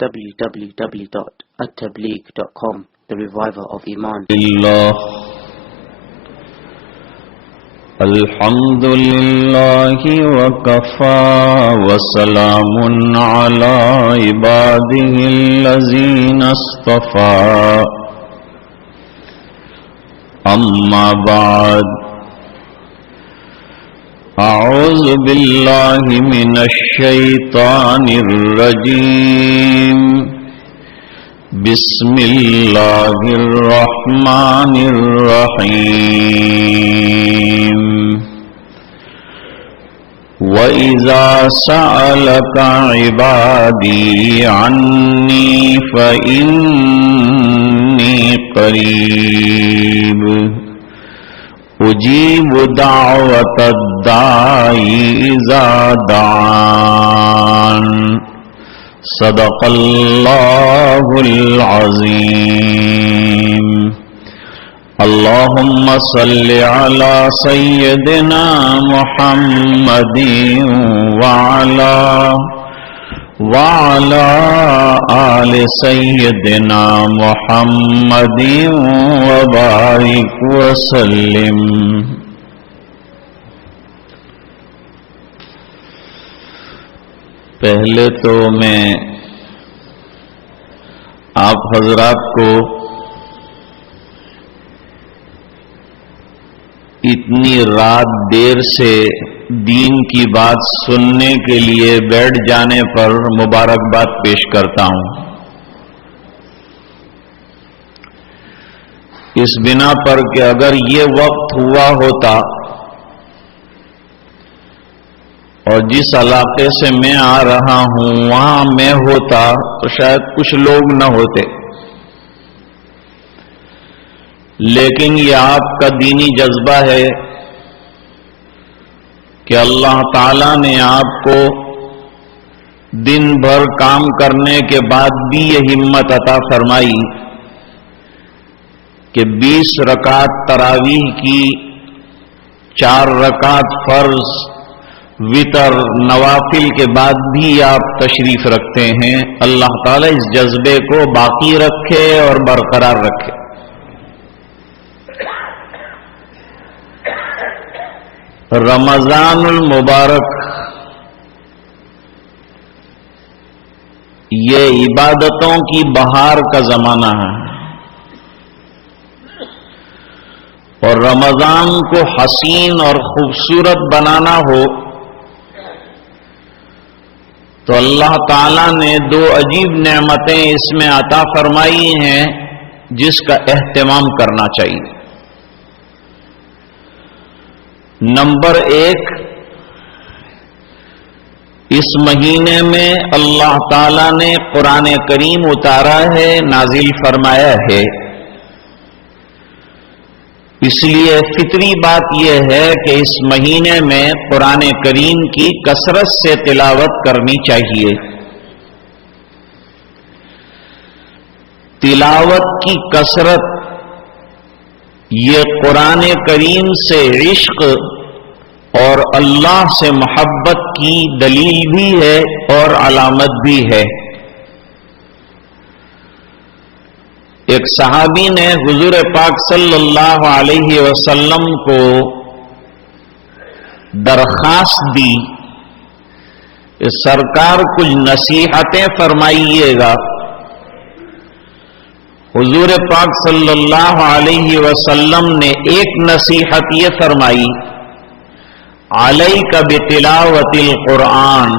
www.attableek.com, the reviver of Iman. Alhamdulillahi wa kafa wa salamun ala ibadihi allazina astafa. Amma ba'd. أعوذ بالله من الشيطان الرجيم بسم الله الرحمن الرحيم وإذا سألك عبادي عني فإني قريب أجيب دعوة الداعي إذا دعان صدق الله العظيم اللهم صل على سيدنا محمد وعلى آل سيدنا محمد وبارك وسلم. پہلے تو میں آپ حضرات کو اتنی رات دیر سے دین کی بات سننے کے لیے بیٹھ جانے پر مبارکباد پیش کرتا ہوں. اس بنا پر کہ اگر یہ وقت ہوا ہوتا اور جس علاقے سے میں آ رہا ہوں وہاں میں ہوتا تو شاید کچھ لوگ نہ ہوتے، لیکن یہ آپ کا دینی جذبہ ہے کہ اللہ تعالیٰ نے آپ کو دن بھر کام کرنے کے بعد بھی یہ ہمت عطا فرمائی کہ 20 رکعت تراویح کی، 4 رکعت فرض، وتر، نوافل کے بعد بھی آپ تشریف رکھتے ہیں. اللہ تعالیٰ اس جذبے کو باقی رکھے اور برقرار رکھے. رمضان المبارک یہ عبادتوں کی بہار کا زمانہ ہے، اور رمضان کو حسین اور خوبصورت بنانا ہو تو اللہ تعالیٰ نے 2 عجیب نعمتیں اس میں عطا فرمائی ہیں جس کا اہتمام کرنا چاہیے. نمبر 1، اس مہینے میں اللہ تعالیٰ نے قرآن کریم اتارا ہے، نازل فرمایا ہے. اس لیے فطری بات یہ ہے کہ اس مہینے میں قرآن کریم کی کثرت سے تلاوت کرنی چاہیے. تلاوت کی کثرت یہ قرآن کریم سے عشق اور اللہ سے محبت کی دلیل بھی ہے اور علامت بھی ہے. ایک صحابی نے حضور پاک صلی اللہ علیہ وسلم کو درخواست دی کہ سرکار کچھ نصیحتیں فرمائیے گا. حضور پاک صلی اللہ علیہ وسلم نے ایک نصیحت یہ فرمائی، علیک بتلاوت القرآن،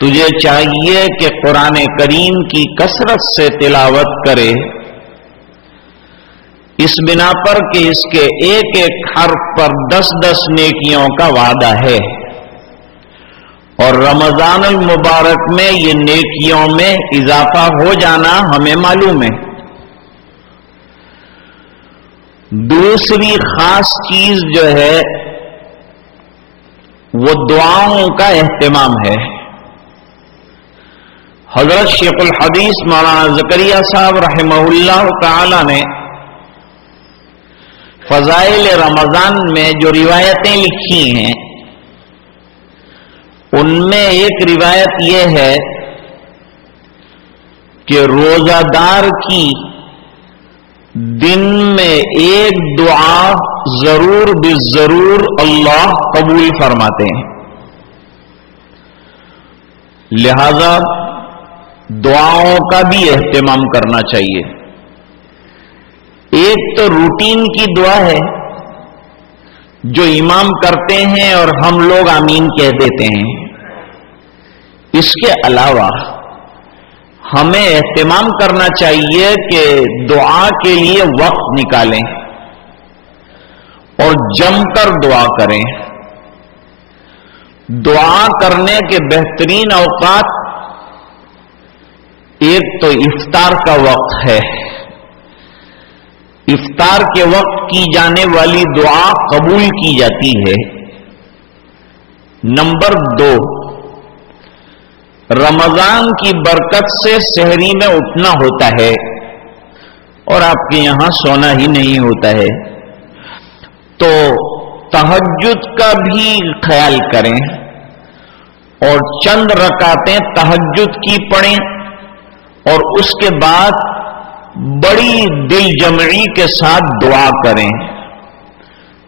تجھے چاہیے کہ قرآن کریم کی کثرت سے تلاوت کرے. اس بنا پر کہ اس کے ایک ایک حرف پر 10 نیکیوں کا وعدہ ہے، اور رمضان المبارک میں یہ نیکیوں میں اضافہ ہو جانا ہمیں معلوم ہے. دوسری خاص چیز جو ہے وہ دعاؤں کا اہتمام ہے. حضرت شیخ الحدیث مولانا زکریا صاحب رحمہ اللہ تعالی نے فضائل رمضان میں جو روایتیں لکھی ہیں ان میں ایک روایت یہ ہے کہ روزہ دار کی دن میں ایک دعا ضرور بالضرور اللہ قبول فرماتے ہیں. لہذا دعاؤں کا بھی اہتمام کرنا چاہیے. ایک تو روٹین کی دعا ہے جو امام کرتے ہیں اور ہم لوگ آمین کہہ دیتے ہیں. اس کے علاوہ ہمیں اہتمام کرنا چاہیے کہ دعا کے لیے وقت نکالیں اور جم کر دعا کریں. دعا کرنے کے بہترین اوقات ایک تو افطار کا وقت ہے. افطار کے وقت کی جانے والی دعا قبول کی جاتی ہے. نمبر 2، رمضان کی برکت سے سحری میں اٹھنا ہوتا ہے اور آپ کے یہاں سونا ہی نہیں ہوتا ہے، تو تہجد کا بھی خیال کریں اور چند رکعتیں تہجد کی پڑھیں اور اس کے بعد بڑی دل جمعی کے ساتھ دعا کریں.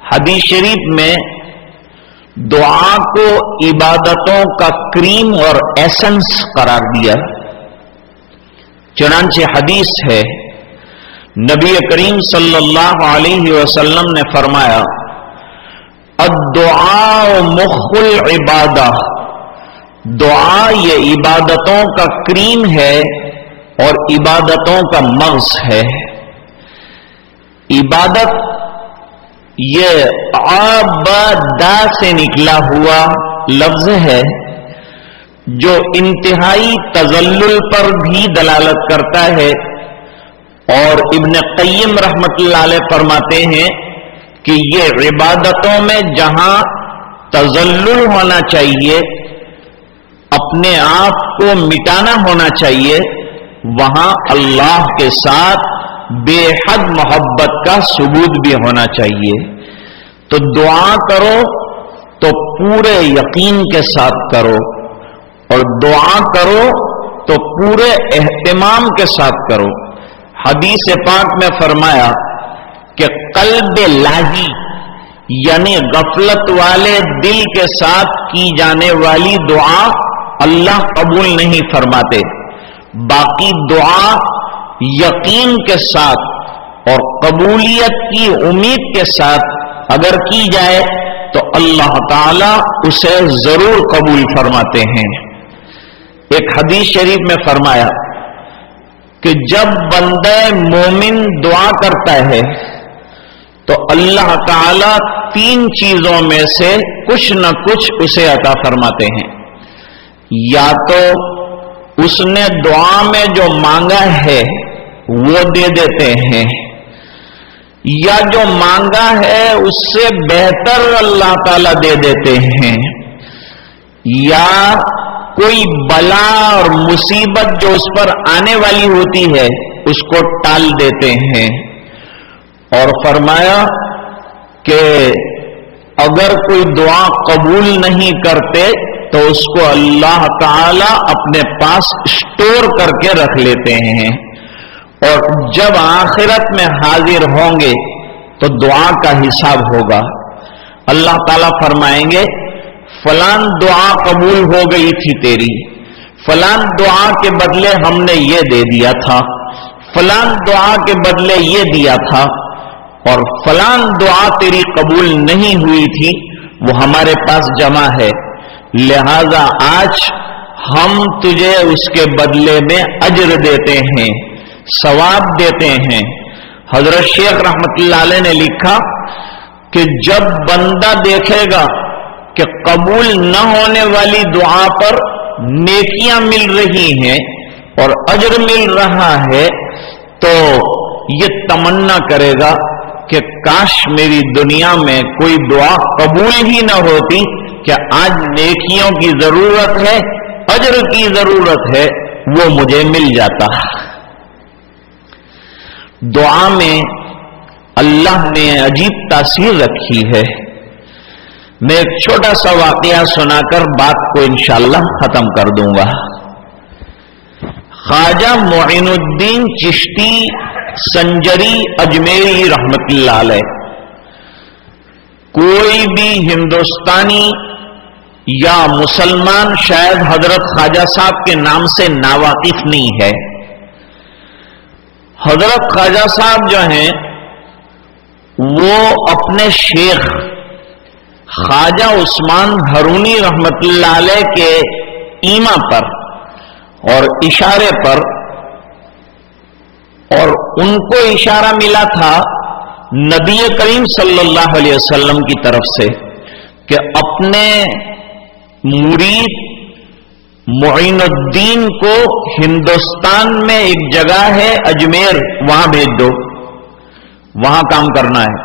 حدیث شریف میں دعا کو عبادتوں کا کریم اور ایسنس قرار دیا. چنانچہ حدیث ہے، نبی کریم صلی اللہ علیہ وسلم نے فرمایا، الدعاء مخ العبادہ، دعا یہ عبادتوں کا کریم ہے اور عبادتوں کا مغز ہے. عبادت یہ عبادہ سے نکلا ہوا لفظ ہے جو انتہائی تذلل پر بھی دلالت کرتا ہے، اور ابن قیم رحمت اللہ علیہ فرماتے ہیں کہ یہ عبادتوں میں جہاں تذلل ہونا چاہیے، اپنے آپ کو مٹانا ہونا چاہیے، وہاں اللہ کے ساتھ بے حد محبت کا ثبوت بھی ہونا چاہیے. تو دعا کرو تو پورے یقین کے ساتھ کرو، اور دعا کرو تو پورے اہتمام کے ساتھ کرو. حدیث پاک میں فرمایا کہ قلب لاہی یعنی غفلت والے دل کے ساتھ کی جانے والی دعا اللہ قبول نہیں فرماتے. باقی دعا یقین کے ساتھ اور قبولیت کی امید کے ساتھ اگر کی جائے تو اللہ تعالی اسے ضرور قبول فرماتے ہیں. ایک حدیث شریف میں فرمایا کہ جب بندہ مومن دعا کرتا ہے تو اللہ تعالی 3 چیزوں میں سے کچھ نہ کچھ اسے عطا فرماتے ہیں. یا تو اس نے دعا میں جو مانگا ہے وہ دے دیتے ہیں، یا جو مانگا ہے اس سے بہتر اللہ تعالی دے دیتے ہیں، یا کوئی بلا اور مصیبت جو اس پر آنے والی ہوتی ہے اس کو ٹال دیتے ہیں. اور فرمایا کہ اگر کوئی دعا قبول نہیں کرتے تو اس کو اللہ تعالی اپنے پاس اسٹور کر کے رکھ لیتے ہیں، اور جب آخرت میں حاضر ہوں گے تو دعا کا حساب ہوگا. اللہ تعالیٰ فرمائیں گے فلان دعا قبول ہو گئی تھی تیری، فلان دعا کے بدلے ہم نے یہ دے دیا تھا، فلان دعا کے بدلے یہ دیا تھا، اور فلان دعا تیری قبول نہیں ہوئی تھی وہ ہمارے پاس جمع ہے، لہذا آج ہم تجھے اس کے بدلے میں اجر دیتے ہیں، ثواب دیتے ہیں. حضرت شیخ رحمت اللہ علیہ نے لکھا کہ جب بندہ دیکھے گا کہ قبول نہ ہونے والی دعا پر نیکیاں مل رہی ہیں اور اجر مل رہا ہے تو یہ تمنا کرے گا کہ کاش میری دنیا میں کوئی دعا قبول ہی نہ ہوتی، کہ آج نیکیوں کی ضرورت ہے، اجر کی ضرورت ہے، وہ مجھے مل جاتا. دعا میں اللہ نے عجیب تاثیر رکھی ہے. میں ایک چھوٹا سا واقعہ سنا کر بات کو انشاءاللہ ختم کر دوں گا. خواجہ معین الدین چشتی سنجری اجمیری رحمت اللہ علیہ. کوئی بھی ہندوستانی یا مسلمان شاید حضرت خواجہ صاحب کے نام سے ناواقف نہیں ہے. حضرت خواجہ صاحب جو ہیں وہ اپنے شیخ خواجہ عثمان ہرونی رحمت اللہ علیہ کے ایما پر اور اشارے پر، اور ان کو اشارہ ملا تھا نبی کریم صلی اللہ علیہ وسلم کی طرف سے کہ اپنے مرید معین الدین کو ہندوستان میں ایک جگہ ہے اجمیر، وہاں بھیج دو، وہاں کام کرنا ہے.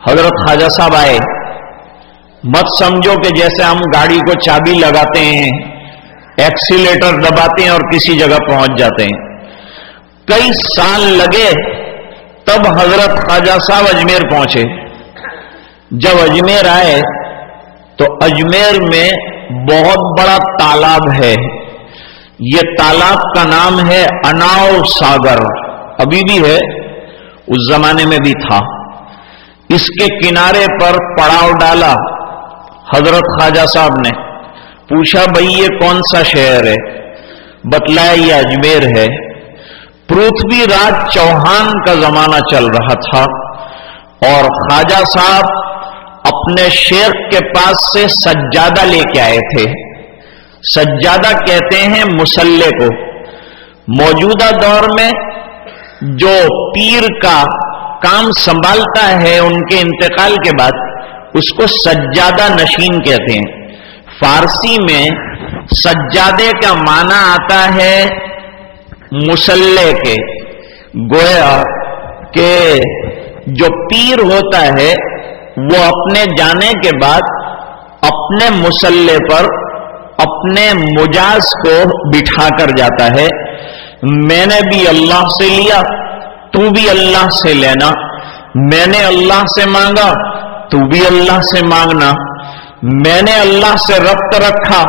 حضرت خواجہ صاحب آئے. مت سمجھو کہ جیسے ہم گاڑی کو چابی لگاتے ہیں، ایکسیلیٹر دباتے ہیں اور کسی جگہ پہنچ جاتے ہیں. کئی سال لگے تب حضرت خواجہ صاحب اجمیر پہنچے. جب اجمیر آئے تو اجمیر میں بہت بڑا تالاب ہے. یہ تالاب کا نام ہے اناؤ ساگر، ابھی بھی ہے، اس زمانے میں بھی تھا. اس کے کنارے پر پڑاؤ ڈالا حضرت خواجہ صاحب نے. پوچھا بھئی یہ کون سا شہر ہے؟ بتلایا یہ اجمیر ہے. پرتھوی راج چوہان کا زمانہ چل رہا تھا اور خواجہ صاحب اپنے شیخ کے پاس سے سجادہ لے کے آئے تھے. سجادہ کہتے ہیں مصلے کو. موجودہ دور میں جو پیر کا کام سنبھالتا ہے ان کے انتقال کے بعد اس کو سجادہ نشین کہتے ہیں. فارسی میں سجادے کا معنی آتا ہے مصلے کے. گویا کہ جو پیر ہوتا ہے وہ اپنے جانے کے بعد اپنے مصلے پر اپنے مجاز کو بٹھا کر جاتا ہے. میں نے بھی اللہ سے لیا، تو بھی اللہ سے لینا. میں نے اللہ سے مانگا، تو بھی اللہ سے مانگنا. میں نے اللہ سے ربط رکھا،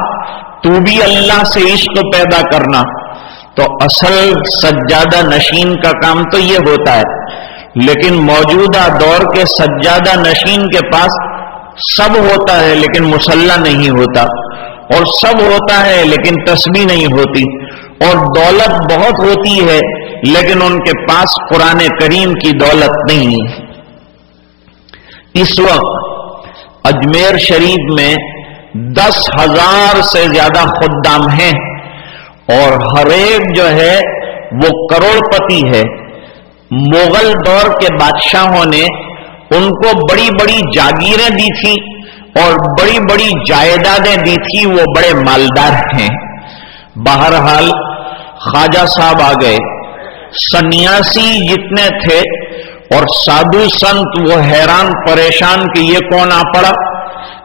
تو بھی اللہ سے عشق پیدا کرنا. تو اصل سجادہ نشین کا کام تو یہ ہوتا ہے. لیکن موجودہ دور کے سجادہ نشین کے پاس سب ہوتا ہے لیکن مصلی نہیں ہوتا، اور سب ہوتا ہے لیکن تسبیح نہیں ہوتی، اور دولت بہت ہوتی ہے لیکن ان کے پاس قرآن کریم کی دولت نہیں. اس وقت اجمیر شریف میں 10,000 سے زیادہ خدام ہیں اور ہر ایک جو ہے وہ کروڑ پتی ہے. مغل دور کے بادشاہوں نے ان کو بڑی بڑی جاگیریں دی تھی اور بڑی بڑی جائیدادیں دی تھی. وہ بڑے مالدار ہیں. بہرحال خواجہ صاحب آ گئے. سنیاسی جتنے تھے اور سادھو سنت وہ حیران پریشان کہ یہ کون آ پڑا،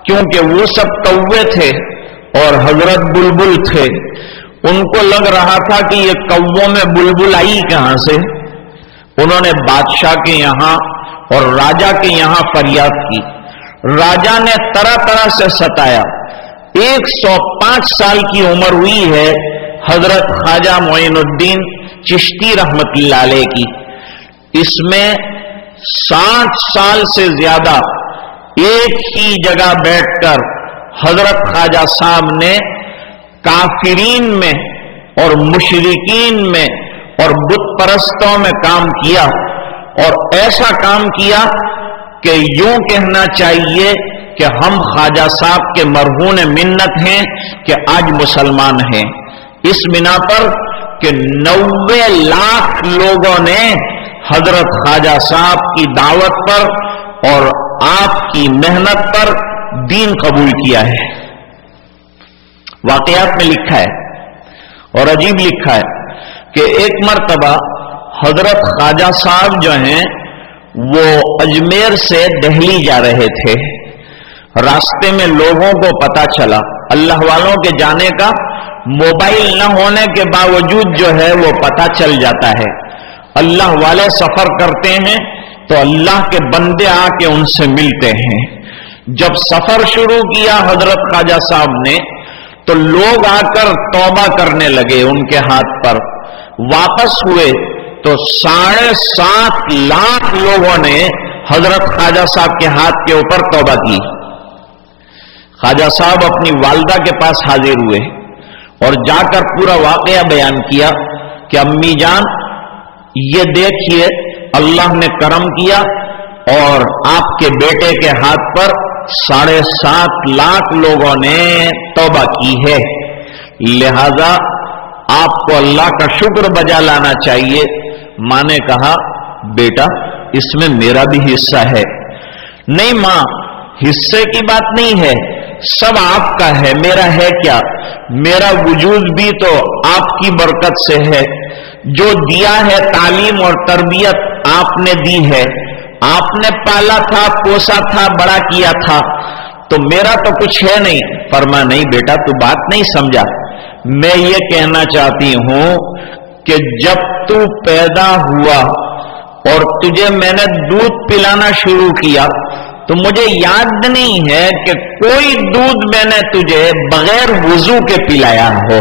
کیونکہ وہ سب کوے تھے اور حضرت بلبل تھے. ان کو لگ رہا تھا کہ یہ کووں میں بلبل آئی کہاں سے. انہوں نے بادشاہ کے یہاں اور راجا کے یہاں فریاد کی. راجا نے طرح طرح سے ستایا. 105 سال کی عمر ہوئی ہے حضرت خواجہ معین الدین چشتی رحمت اللہ علیہ کی. اس میں 60 سال سے زیادہ ایک ہی جگہ بیٹھ کر حضرت خواجہ صاحب نے کافرین میں اور مشرکین میں اور بت پرستوں میں کام کیا، اور ایسا کام کیا کہ یوں کہنا چاہیے کہ ہم خواجہ صاحب کے مرہون منت ہیں کہ آج مسلمان ہیں. اس بنا پر کہ 90 لاکھ لوگوں نے حضرت خواجہ صاحب کی دعوت پر اور آپ کی محنت پر دین قبول کیا ہے. واقعات میں لکھا ہے اور عجیب لکھا ہے کہ ایک مرتبہ حضرت خواجہ صاحب جو ہیں وہ اجمیر سے دہلی جا رہے تھے. راستے میں لوگوں کو پتا چلا، اللہ والوں کے جانے کا موبائل نہ ہونے کے باوجود جو ہے وہ پتا چل جاتا ہے. اللہ والے سفر کرتے ہیں تو اللہ کے بندے آ کے ان سے ملتے ہیں. جب سفر شروع کیا حضرت خواجہ صاحب نے تو لوگ آ کر توبہ کرنے لگے ان کے ہاتھ پر. واپس ہوئے تو 7.5 لاکھ لوگوں نے حضرت خواجہ صاحب کے ہاتھ کے اوپر توبہ کی. خواجہ صاحب اپنی والدہ کے پاس حاضر ہوئے اور جا کر پورا واقعہ بیان کیا کہ امی جان یہ دیکھیے اللہ نے کرم کیا اور آپ کے بیٹے کے ہاتھ پر 7.5 لاکھ لوگوں نے توبہ کی ہے، لہذا آپ کو اللہ کا شکر بجا لانا چاہیے. ماں نے کہا بیٹا اس میں میرا بھی حصہ ہے. نہیں ماں، حصے کی بات نہیں ہے، سب آپ کا ہے، میرا ہے کیا؟ میرا وجود بھی تو آپ کی برکت سے ہے. جو دیا ہے تعلیم اور تربیت آپ نے دی ہے، آپ نے پالا تھا، پوسا تھا، بڑا کیا تھا، تو میرا تو کچھ ہے نہیں. فرمایا نہیں بیٹا تو بات نہیں سمجھا. میں یہ کہنا چاہتی ہوں کہ جب تو پیدا ہوا اور تجھے میں نے دودھ پلانا شروع کیا تو مجھے یاد نہیں ہے کہ کوئی دودھ میں نے تجھے بغیر وضو کے پلایا ہو.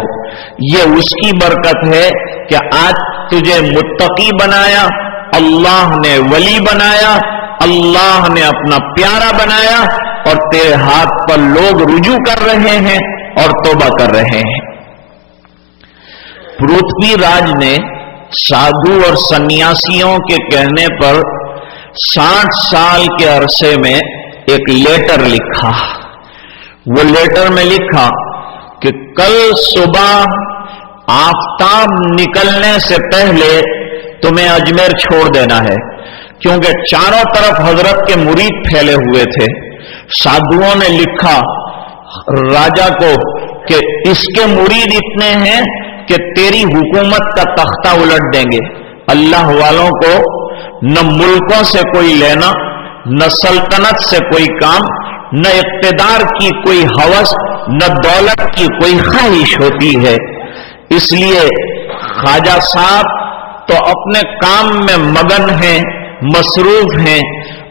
یہ اس کی برکت ہے کہ آج تجھے متقی بنایا، اللہ نے ولی بنایا، اللہ نے اپنا پیارا بنایا اور تیرے ہاتھ پر لوگ رجوع کر رہے ہیں اور توبہ کر رہے ہیں. پرتھوی راج نے سادھو اور سنیاسیوں کے کہنے پر 60 سال کے عرصے میں ایک لیٹر لکھا. وہ لیٹر میں لکھا کہ کل صبح آفتاب نکلنے سے پہلے تمہیں اجمیر چھوڑ دینا ہے، کیونکہ چاروں طرف حضرت کے مرید پھیلے ہوئے تھے. سادھوؤں نے لکھا راجا کو کہ اس کے مرید اتنے ہیں کہ تیری حکومت کا تختہ الٹ دیں گے. اللہ والوں کو نہ ملکوں سے کوئی لینا، نہ سلطنت سے کوئی کام، نہ اقتدار کی کوئی ہوس، نہ دولت کی کوئی خواہش ہوتی ہے. اس لیے خواجہ صاحب تو اپنے کام میں مگن ہیں، مصروف ہیں.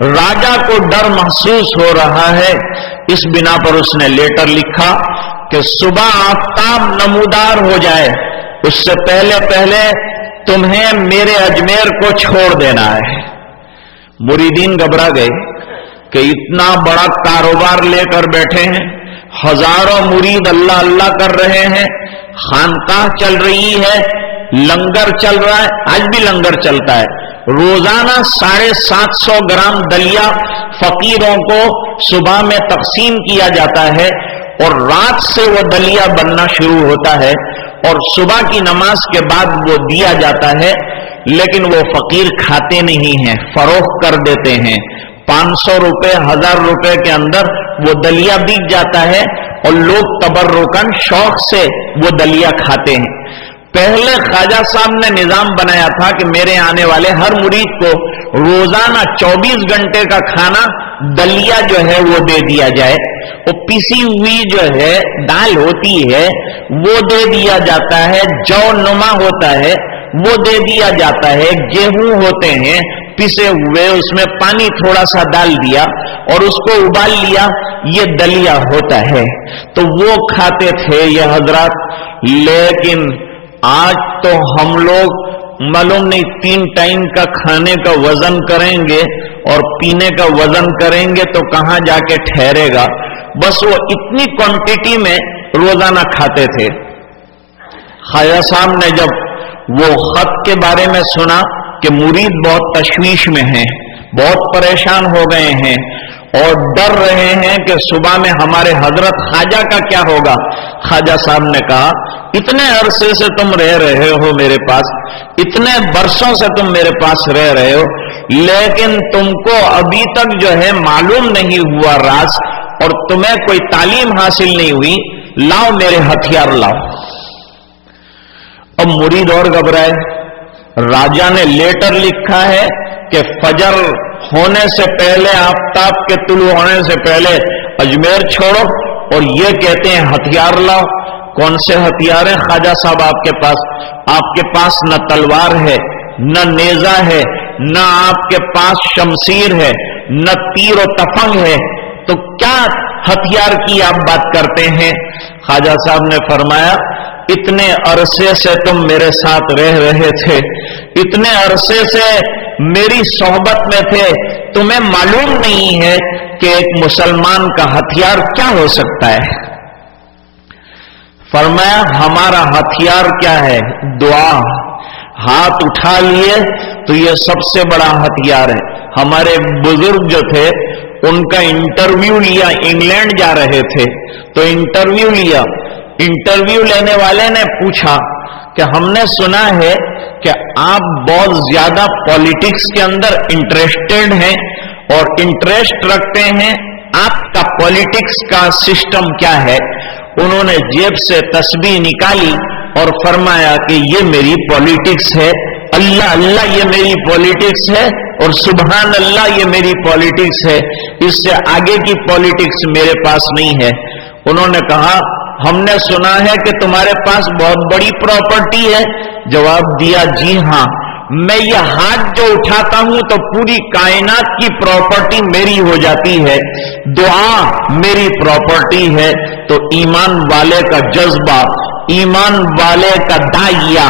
راجا کو ڈر محسوس ہو رہا ہے، اس بنا پر اس نے لیٹر لکھا کہ صبح آفتاب نمودار ہو جائے اس سے پہلے پہلے تمہیں میرے اجمیر کو چھوڑ دینا ہے. مریدین گھبرا گئے کہ اتنا بڑا کاروبار لے کر بیٹھے ہیں، ہزاروں مرید اللہ اللہ کر رہے ہیں، خانقاہ چل رہی ہے، لنگر چل رہا ہے، آج بھی لنگر چلتا ہے. روزانہ 750 گرام دلیا فقیروں کو صبح میں تقسیم کیا جاتا ہے اور رات سے وہ دلیا بننا شروع ہوتا ہے اور صبح کی نماز کے بعد وہ دیا جاتا ہے. لیکن وہ فقیر کھاتے نہیں ہیں، فروخت کر دیتے ہیں. 500 روپے 1000 روپے کے اندر وہ دلیا بک جاتا ہے اور لوگ تبرکن شوق سے وہ دلیا کھاتے ہیں. پہلے خواجہ صاحب نے نظام بنایا تھا کہ میرے آنے والے ہر مرید کو روزانہ 24 گھنٹے کا کھانا دلیا جو ہے وہ دے دیا جائے. وہ پیسی ہوئی جو ہے دال ہوتی ہے وہ دے دیا جاتا ہے، جو نما ہوتا ہے وہ دے دیا جاتا ہے، گیہوں ہوتے ہیں پسے ہوئے، اس میں پانی تھوڑا سا ڈال دیا اور اس کو ابال لیا، یہ دلیا ہوتا ہے. تو وہ کھاتے تھے یہ حضرات. لیکن آج تو ہم لوگ معلوم نہیں 3 ٹائم کا کھانے کا وزن کریں گے اور پینے کا وزن کریں گے تو کہاں جا کے ٹھہرے گا. بس وہ اتنی کوانٹٹی میں روزانہ کھاتے تھے. خواجہ صاحب نے جب وہ خط کے بارے میں سنا کہ مرید بہت تشویش میں ہیں، بہت پریشان ہو گئے ہیں اور ڈر رہے ہیں کہ صبح میں ہمارے حضرت خواجہ کا کیا ہوگا. خواجہ صاحب نے کہا اتنے عرصے سے تم رہ رہے ہو میرے پاس، اتنے برسوں سے تم میرے پاس رہ رہے ہو، لیکن تم کو ابھی تک جو ہے معلوم نہیں ہوا راز اور تمہیں کوئی تعلیم حاصل نہیں ہوئی. لاؤ میرے ہتھیار لاؤ. اب مرید اور گھبرائے. راجا نے لیٹر لکھا ہے کہ فجر ہونے سے پہلے، آفتاب کے طلوع ہونے سے پہلے اجمیر چھوڑو، اور یہ کہتے ہیں ہتھیار لاؤ. کون سے ہتھیار ہیں خواجہ صاحب آپ کے پاس؟ آپ کے پاس نہ تلوار ہے، نہ نیزہ ہے، نہ آپ کے پاس شمشیر ہے، نہ تیر و تفنگ ہے، تو کیا ہتھیار کی آپ بات کرتے ہیں؟ خواجہ صاحب نے فرمایا اتنے عرصے سے تم میرے ساتھ رہ رہے تھے، اتنے عرصے سے میری صحبت میں تھے، تمہیں معلوم نہیں ہے کہ ایک مسلمان کا ہتھیار کیا ہو سکتا ہے؟ فرمایا ہمارا ہتھیار کیا ہے؟ دعا۔ ہاتھ اٹھا لیے تو یہ سب سے بڑا ہتھیار ہے۔ ہمارے بزرگ جو تھے ان کا انٹرویو لیا، انگلینڈ جا رہے تھے تو انٹرویو لیا، انٹرویو لینے والے نے پوچھا کہ ہم نے سنا ہے کہ آپ بہت زیادہ پالیٹکس کے اندر انٹرسٹڈ ہیں اور انٹرسٹ رکھتے ہیں، آپ کا پالیٹکس کا سسٹم کیا ہے؟ انہوں نے جیب سے تسبیح نکالی اور فرمایا کہ یہ میری پالیٹکس ہے، اللہ اللہ یہ میری پالیٹکس ہے، اور سبحان اللہ یہ میری پالیٹکس ہے، اس سے آگے کی پالیٹکس میرے پاس نہیں ہے۔ انہوں نے کہا ہم نے سنا ہے کہ تمہارے پاس بہت بڑی پراپرٹی ہے۔ جواب دیا جی ہاں، میں یہ ہاتھ جو اٹھاتا ہوں تو پوری کائنات کی پراپرٹی میری ہو جاتی ہے، دعا میری پراپرٹی ہے۔ تو ایمان والے کا جذبہ، ایمان والے کا داعیہ،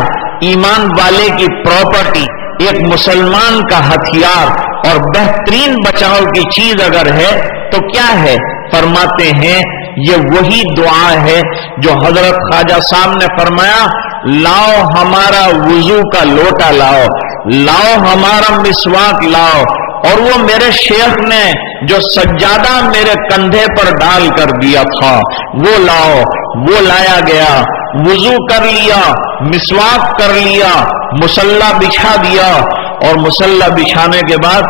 ایمان والے کی پراپرٹی، ایک مسلمان کا ہتھیار اور بہترین بچاؤ کی چیز اگر ہے تو کیا ہے؟ فرماتے ہیں یہ وہی دعا ہے جو حضرت خواجہ صاحب نے فرمایا لاؤ ہمارا وضو کا لوٹا لاؤ، لاؤ ہمارا مسواک لاؤ، اور وہ میرے شیخ نے جو سجادہ میرے کندھے پر ڈال کر دیا تھا وہ لاؤ، وہ لایا گیا، وضو کر لیا، مسواک کر لیا، مصلی بچھا دیا، اور مصلی بچھانے کے بعد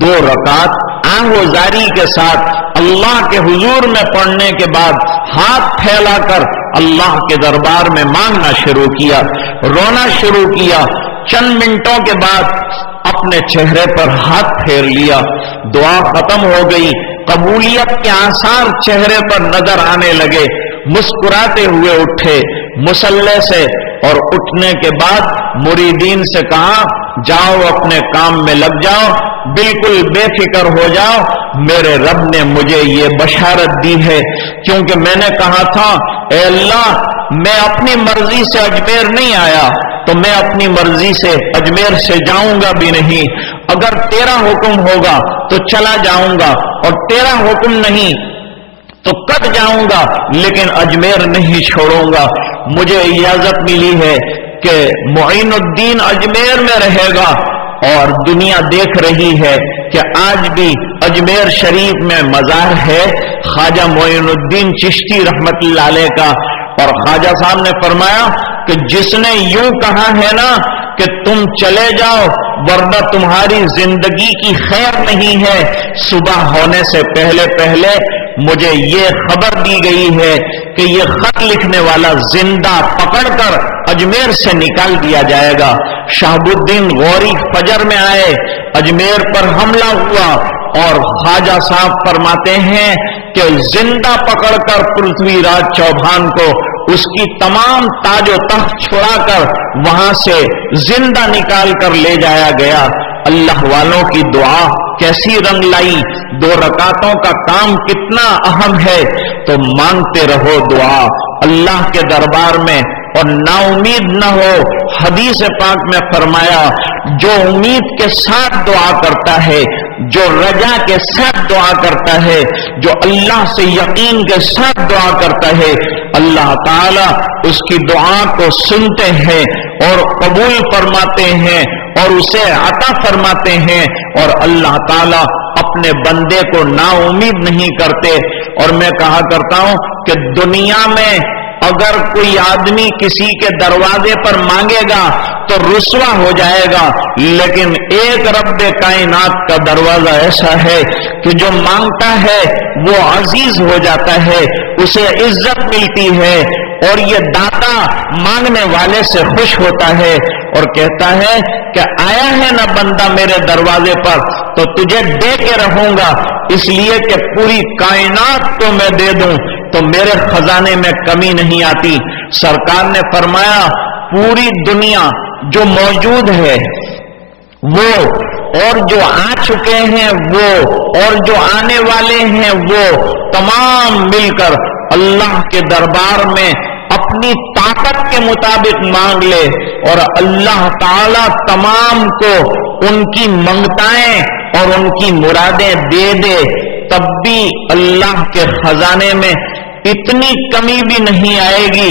2 رکعت آہوزاری کے ساتھ اللہ کے حضور میں پڑھنے کے بعد ہاتھ پھیلا کر اللہ کے دربار میں مانگنا شروع کیا، رونا شروع کیا۔ چند منٹوں کے بعد اپنے چہرے پر ہاتھ پھیر لیا، دعا ختم ہو گئی، قبولیت کے آثار چہرے پر نظر آنے لگے، مسکراتے ہوئے اٹھے مصلی سے، اور اٹھنے کے بعد مریدین سے کہا جاؤ اپنے کام میں لگ جاؤ، بالکل بے فکر ہو جاؤ، میرے رب نے مجھے یہ بشارت دی ہے، کیونکہ میں نے کہا تھا اے اللہ میں اپنی مرضی سے اجمیر نہیں آیا تو میں اپنی مرضی سے اجمیر سے جاؤں گا بھی نہیں، اگر تیرا حکم ہوگا تو چلا جاؤں گا، اور تیرا حکم نہیں تو کب جاؤں گا، لیکن اجمیر نہیں چھوڑوں گا۔ مجھے اجازت ملی ہے کہ معین الدین اجمیر میں رہے گا، اور دنیا دیکھ رہی ہے کہ آج بھی اجمیر شریف میں مزار ہے خواجہ معین الدین چشتی رحمت اللہ علیہ کا، اور خواجہ صاحب نے فرمایا کہ جس نے یوں کہا ہے نا کہ تم چلے جاؤ ورنہ تمہاری زندگی کی خیر نہیں ہے، صبح ہونے سے پہلے پہلے مجھے یہ خبر دی گئی ہے کہ یہ خط لکھنے والا زندہ پکڑ کر اجمیر سے نکال دیا جائے گا۔ شہاب الدین غوری فجر میں آئے، اجمیر پر حملہ ہوا، اور خواجہ صاحب فرماتے ہیں کہ زندہ پکڑ کر پرتھوی راج چوبھان کو اس کی تمام تاج و تخت چھڑا کر وہاں سے زندہ نکال کر لے جایا گیا۔ اللہ والوں کی دعا کیسی رنگ لائی، 2 رکعتوں کا کام کتنا اہم ہے، تو مانگتے رہو دعا اللہ کے دربار میں، اور نا امید نہ ہو۔ حدیث پاک میں فرمایا جو امید کے ساتھ دعا کرتا ہے، جو رجا کے ساتھ دعا کرتا ہے، جو اللہ سے یقین کے ساتھ دعا کرتا ہے، اللہ تعالی اس کی دعا کو سنتے ہیں اور قبول فرماتے ہیں اور اسے عطا فرماتے ہیں، اور اللہ تعالی اپنے بندے کو نا امید نہیں کرتے۔ اور میں کہا کرتا ہوں کہ دنیا میں اگر کوئی آدمی کسی کے دروازے پر مانگے گا تو رسوا ہو جائے گا، لیکن ایک رب کائنات کا دروازہ ایسا ہے کہ جو مانگتا ہے وہ عزیز ہو جاتا ہے، اسے عزت ملتی ہے، اور یہ داتا مانگنے والے سے خوش ہوتا ہے اور کہتا ہے کہ آیا ہے نا بندہ میرے دروازے پر تو تجھے دے کے رہوں گا، اس لیے کہ پوری کائنات کو میں دے دوں تو میرے خزانے میں کمی نہیں آتی۔ سرکار نے فرمایا پوری دنیا جو موجود ہے وہ، اور جو آ چکے ہیں وہ، اور جو آنے والے ہیں وہ، تمام مل کر اللہ کے دربار میں اپنی طاقت کے مطابق مانگ لے اور اللہ تعالی تمام کو ان کی منگتائیں اور ان کی مرادیں دے دے، تب بھی اللہ کے خزانے میں اتنی کمی بھی نہیں آئے گی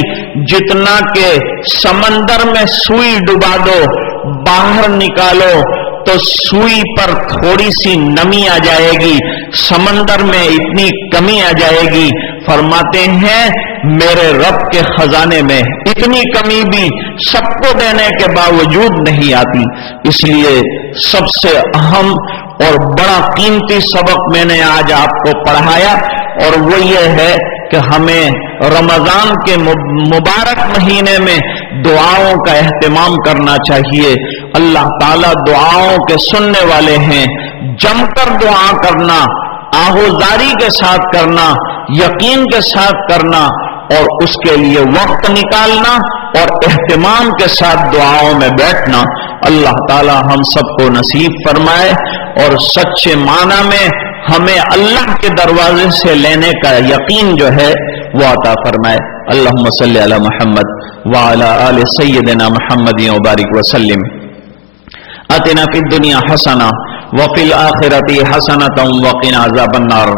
جتنا کہ سمندر میں سوئی ڈبا دو، باہر نکالو تو سوئی پر تھوڑی سی نمی آ جائے گی، سمندر میں اتنی کمی آ جائے گی۔ فرماتے ہیں میرے رب کے خزانے میں اتنی کمی بھی سب کو دینے کے باوجود نہیں آتی۔ اس لیے سب سے اہم اور بڑا قیمتی سبق میں نے آج آپ کو پڑھایا، اور وہ یہ ہے کہ ہمیں رمضان کے مبارک مہینے میں دعاؤں کا اہتمام کرنا چاہیے۔ اللہ تعالیٰ دعاؤں کے سننے والے ہیں۔ جم کر دعا کرنا، آہوزاری کے ساتھ کرنا، یقین کے ساتھ کرنا، اور اس کے لیے وقت نکالنا اور اہتمام کے ساتھ دعاؤں میں بیٹھنا اللہ تعالی ہم سب کو نصیب فرمائے، اور سچے معنی میں ہمیں اللہ کے دروازے سے لینے کا یقین جو ہے وہ عطا فرمائے۔ اللہم صلی علی محمد وعلی آل سیدنا محمد وبارک وسلم۔ آتنا فی الدنیا حسنہ وفی الآخرۃ حسنۃ وقنا عذاب النار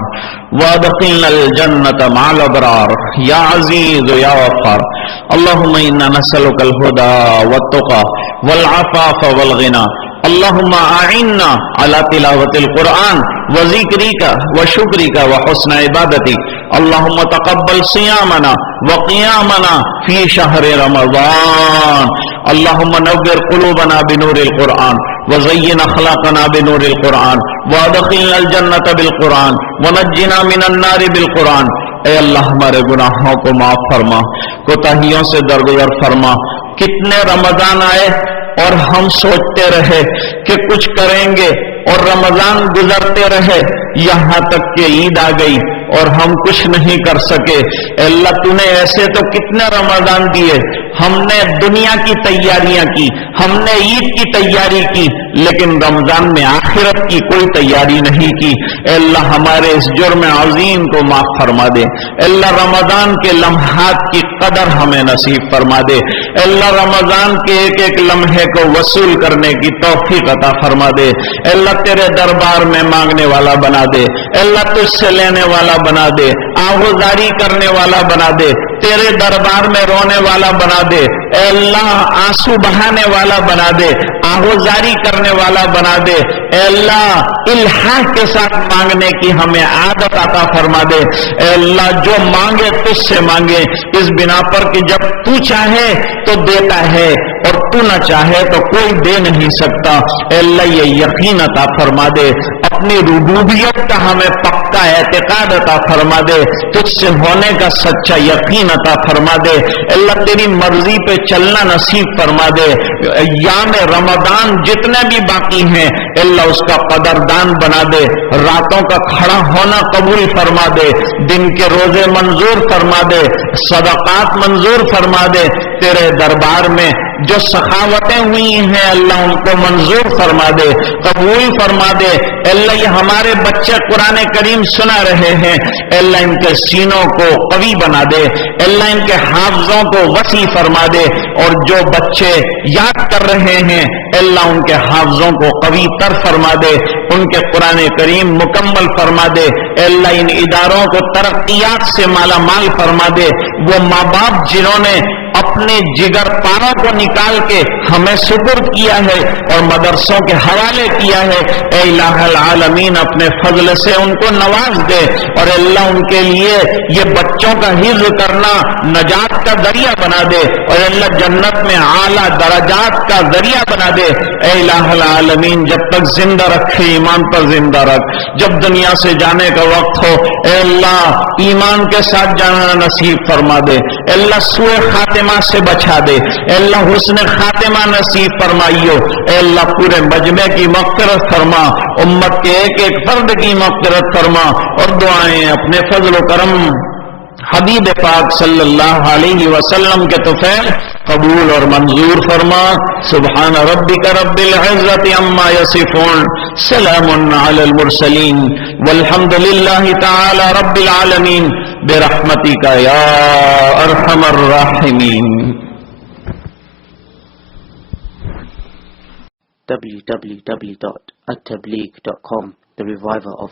وادخلنا الجنة مع الأبرار یا عزیز یا غفار۔ اللہم انا نسألک الہدى والتقى والعفاف والغنى۔ اللہم اعنا على تلاوة القرآن وذکرک وشکرک وحسن عبادتک۔ اللہم تقبل صیامنا وقیامنا فی شہر رمضان۔ اللہم نور قلوبنا بنور القرآن وزین اخلاقنا بنور القرآن وادخلنا الجنة بالقرآن ونجنا من النار بالقرآن۔ اے اللہ ہمارے گناہوں کو معاف فرما، کوتاہیوں سے درگزر فرما۔ کتنے رمضان آئے اور ہم سوچتے رہے کہ کچھ کریں گے اور رمضان گزرتے رہے، یہاں تک کہ عید آ گئی اور ہم کچھ نہیں کر سکے۔ اے اللہ تو نے ایسے تو کتنے رمضان دیے، ہم نے دنیا کی تیاریاں کی، ہم نے عید کی تیاری کی، لیکن رمضان میں آخرت کی کوئی تیاری نہیں کی۔ اے اللہ ہمارے اس جرم عظیم کو معاف فرما دے۔ اے اللہ رمضان کے لمحات کی قدر ہمیں نصیب فرما دے۔ اے اللہ رمضان کے ایک ایک لمحے کو وصول کرنے کی توفیق عطا فرما دے۔ اے اللہ تیرے دربار میں مانگنے والا بنا دے۔ اے اللہ تجھ سے لینے والا بنا دے، آہوزاری کرنے والا بنا دے، تیرے دربار میں رونے والا بنا دے۔ اے اللہ آنسو بہانے والا بنا دے، آہوزاری کرنے والا بنا دے۔ اے اللہ الحاح کے ساتھ مانگنے کی ہمیں عادت عطا فرما دے۔ اے اللہ جو مانگے تجھ سے مانگے، اس بنا پر کہ جب تو چاہے تو دیتا ہے اور تو نہ چاہے تو کوئی دے نہیں سکتا۔ اے اللہ یہ یقین عطا فرما دے، اپنی ربوبیت کا ہمیں پکا اعتقاد عطا فرما دے، تجھ سے ہونے کا سچا یقین عطا فرما دے۔ اللہ تیری مرضی پہ چلنا نصیب فرما دے۔ ایام رمضان جتنے بھی باقی ہیں اللہ اس کا قدردان بنا دے، راتوں کا کھڑا ہونا قبول فرما دے، دن کے روزے منظور فرما دے، صدقات منظور فرما دے، تیرے دربار میں جو سخاوتیں ہوئی ہیں اللہ ان کو منظور فرما دے، قبول فرما دے۔ اللہ یہ ہمارے بچے قرآن کریم سنا رہے ہیں، اللہ ان کے سینوں کو قوی بنا دے، اللہ ان کے حافظوں کو وسیع فرما دے، اور جو بچے یاد کر رہے ہیں اللہ ان کے حافظوں کو قوی تر فرما دے، ان کے قرآن کریم مکمل فرما دے۔ اللہ ان اداروں کو ترقیات سے مالا مال فرما دے۔ وہ ماں باپ جنہوں نے اپنے جگر پانوں کو نکال کے ہمیں سپرد کیا ہے اور مدرسوں کے حوالے کیا ہے، اے الہ العالمین اپنے فضل سے ان کو نواز دے، اور اللہ ان کے لیے یہ بچوں کا حفظ کرنا نجات کا ذریعہ بنا دے، اور اللہ جنت میں اعلیٰ درجات کا ذریعہ بنا دے۔ اے الہ العالمین جب تک زندہ رکھے ایمان پر زندہ رکھ، جب دنیا سے جانے کا وقت ہو اے اللہ ایمان کے ساتھ جانا نصیب فرما دے۔ اے اللہ سوء خاتمہ سے بچا دے، اے اللہ حسن خاتمہ نصیب فرمائیو۔ اے اللہ پورے مجمع کی مغفرت فرما، امت کے ایک ایک فرد کی مغفرت فرما، اور دعائیں اپنے فضل و کرم حبیب پاک صلی اللہ علیہ وسلم کے طفیل قبول اور منظور فرما۔ سبحان ربک رب العزت عما یصفون، سلام علی المرسلین والحمد للہ تعالی رب العالمین۔ برحمتک یا ارحم الراحمین. www.attableek.com, the reviver of